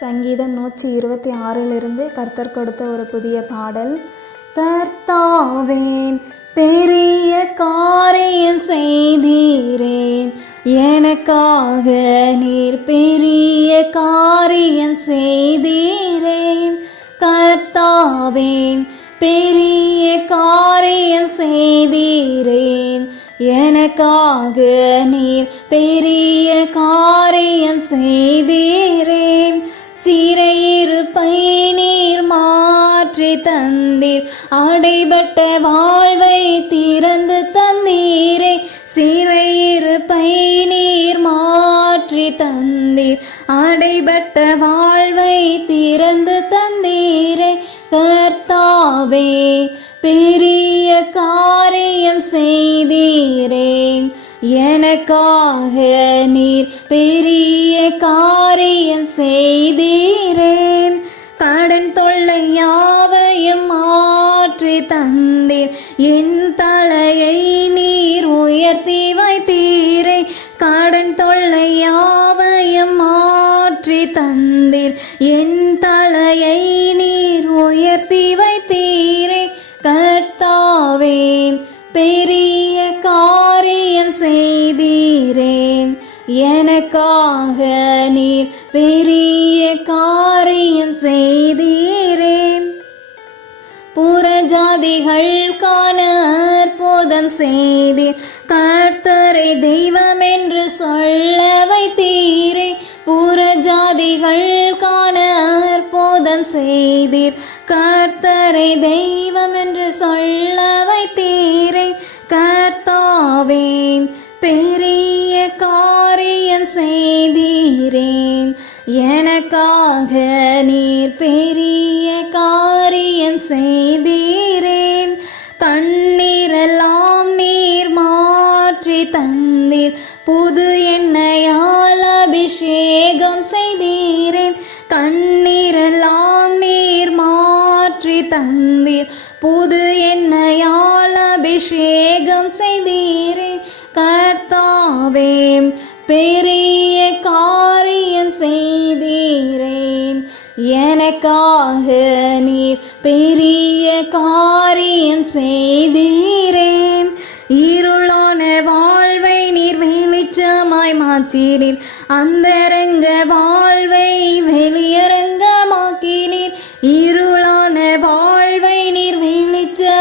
சங்கீதம் நூற்றி இருபத்தி ஆறிலிருந்து கர்த்தர் கொடுத்த ஒரு புதிய பாடல். கர்த்தாவேன் பெரிய காரியம் செய்தீரேன். எனக்காக நீர் பெரிய காரியம் செய்தீரேன். கர்த்தாவேன் பெரிய காரியம் செய்தீரேன். எனக்காக நீர் பெரிய காரியம் செய்தீரேன். சிறையிருப்பை நீர் மாற்றி தந்தீர். அடைபட்ட வாழ்வை திறந்து தந்தீரே. சிறையிருப்பை நீர் மாற்றி தந்தீர். அடைபட்ட வாழ்வை திறந்து தந்தீரே. கர்த்தாவே பெரிய காரியம் செய்தீரேன் எனக்காக நீர் பெரிய காரியம் செய்தீரேன் கடன் தொல்லை யாவையும் மாற்றி தந்தீர். என் தலையை நீர் உயர்த்தி வைத்தீரை. கடன் தொல்லை யாவையும் மாற்றி தந்தீர். என் தலையை நீர் உயர்த்தி வைத்தீர். எனக்காக நீர் பெரிய காரியம் செய்தீரே. புறஜாதிகள் காண அற்புதம் செய்தீர். கர்த்தரை தெய்வம் என்று சொல்ல வைத்தீரே. புறஜாதிகள் காண அற்புதம் செய்தீர். கர்த்தரை தெய்வம் என்று சொல்ல வைத்தீரே. கர்த்தாவேன் பெரிய செய்தீரேன். எனக்காக நீர் பெரிய காரியம் செய்தீரேன். கண்ணீரெல்லாம் நீர் மாற்றி தந்தீர். புது எண்ணெயால் அபிஷேகம் செய்தீரேன். கண்ணீரெல்லாம் நீர் மாற்றி தந்தீர். புது எண்ணெயால் அபிஷேகம் செய்தீரேன். கர்த்தாவே பெரிய காரியம் செய்தீரேன் எனக்காக நீர் பெரிய காரியம் செய்தீரேன் இருளான வாழ்வை நீர் வெளிச்சமாய் மாற்றினீர். அந்தரங்க வாழ்வை வெளியரங்கமாக்கினீர். இருளான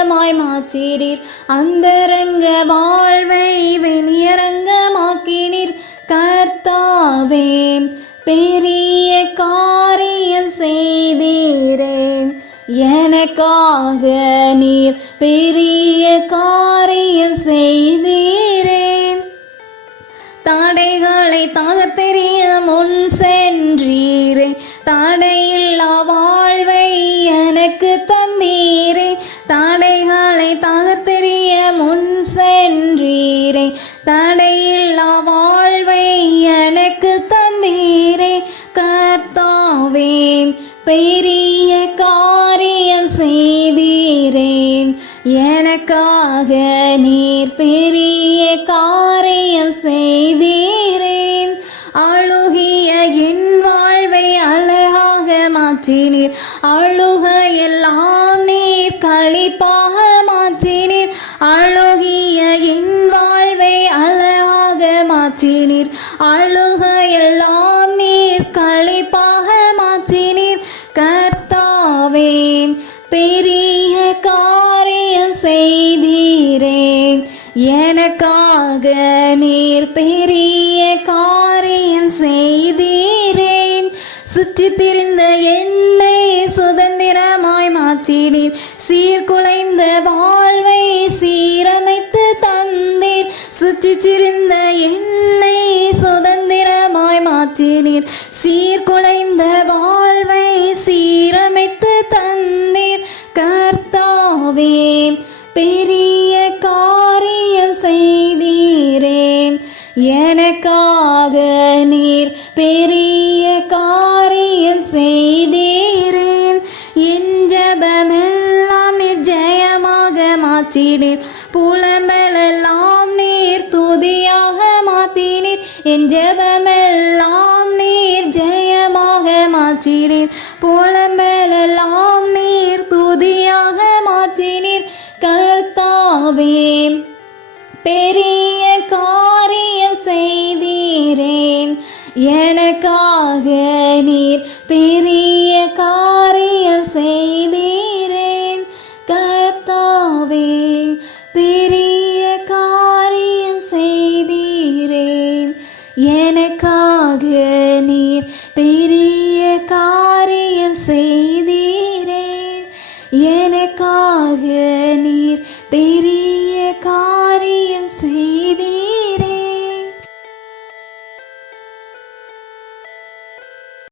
வெளிச்சமாய் மாற்றினீர் அந்தரங்க வாழ்வை வெளியரங்கமாக்கினீர். கர்த்தாவே பெரிய காரியம் செய்தீரேன் எனக்காக நீர் பெரிய காரியம் செய்தீரேன் தடைகளை தகத்தெறிய முன் சென்றீரே. தடை எனக்காக நீர் பெரிய காரியம் செய்தீரேன். அழுகிய என் வாழ்வை அழகாக மாற்றினீர். அழுகையெல்லாம் நீர் கழிப்பாக மாற்றினீர். அழுகிய என் வாழ்வை அழகாக மாற்றினீர். அழுகையெல்லாம் நீர் கழிப்பாக எனக்காக நீர் பெரிய காரியம் செய்தீரேன். சுற்றி திரிந்த என்னை சுதந்திரமாய் மாற்றினீர். சீர்குலைந்த வாழ்வை சீரமைத்து தந்தீர். சுற்றி திரிந்த என்னை சுதந்திரமாய் மாற்றினீர். சீர்குலைந்த எனக்காக நீர் பெரிய காரியம் செய்தீரேன். என் ஜபமெல்லாம் நீர் ஜெயமாக மாற்றினீர். புலம்பலெல்லாம் நீர் துதியாக மாற்றினீர். என் ஜபமெல்லாம் நீர் ஜெயமாக மாற்றினீர். புல எனக்காக நீர் பெரிய காரியம் செய்தீரேன். கர்த்தாவே பெரிய காரியம் செய்தீரேன். எனக்காக நீர் பெரிய காரியம் செய்தீரேன். எனக்காக நீர் பெரிய